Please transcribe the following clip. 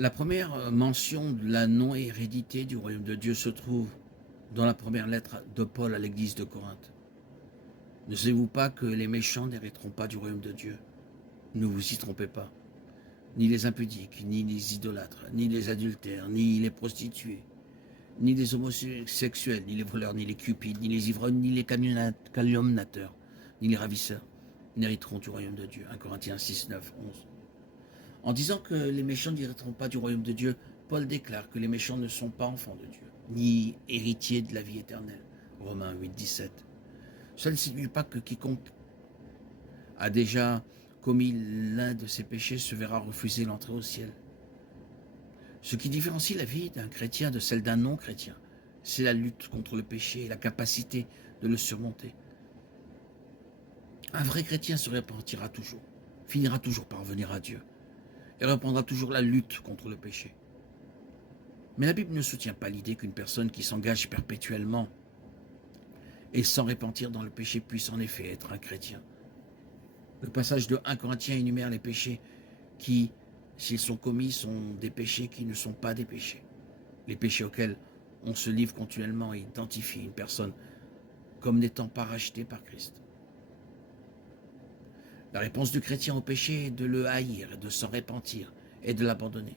La première mention de la non-hérédité du royaume de Dieu se trouve dans la première lettre de Paul à l'église de Corinthe. Ne savez-vous pas que les méchants n'hériteront pas du royaume de Dieu? Ne vous y trompez pas. Ni les impudiques, ni les idolâtres, ni les adultères, ni les prostituées, ni les homosexuels, ni les voleurs, ni les cupides, ni les ivrognes, ni les calomniateurs, ni les ravisseurs n'hériteront du royaume de Dieu. 1 Corinthiens 6, 9, 11. En disant que les méchants n'hériteront pas du royaume de Dieu, Paul déclare que les méchants ne sont pas enfants de Dieu, ni héritiers de la vie éternelle. Romains 8, 17. Cela ne signifie pas que quiconque a déjà commis l'un de ces péchés se verra refuser l'entrée au ciel. Ce qui différencie la vie d'un chrétien de celle d'un non-chrétien, c'est la lutte contre le péché et la capacité de le surmonter. Un vrai chrétien se repentira toujours, finira toujours par revenir à Dieu et reprendra toujours la lutte contre le péché. Mais la Bible ne soutient pas l'idée qu'une personne qui s'engage perpétuellement et sans repentir dans le péché puisse en effet être un chrétien. Le passage de 1 Corinthiens énumère les péchés qui, s'ils sont commis, sont des péchés qui ne sont pas des péchés. Les péchés auxquels on se livre continuellement et identifie une personne comme n'étant pas rachetée par Christ. La réponse du chrétien au péché est de le haïr, de s'en repentir et de l'abandonner.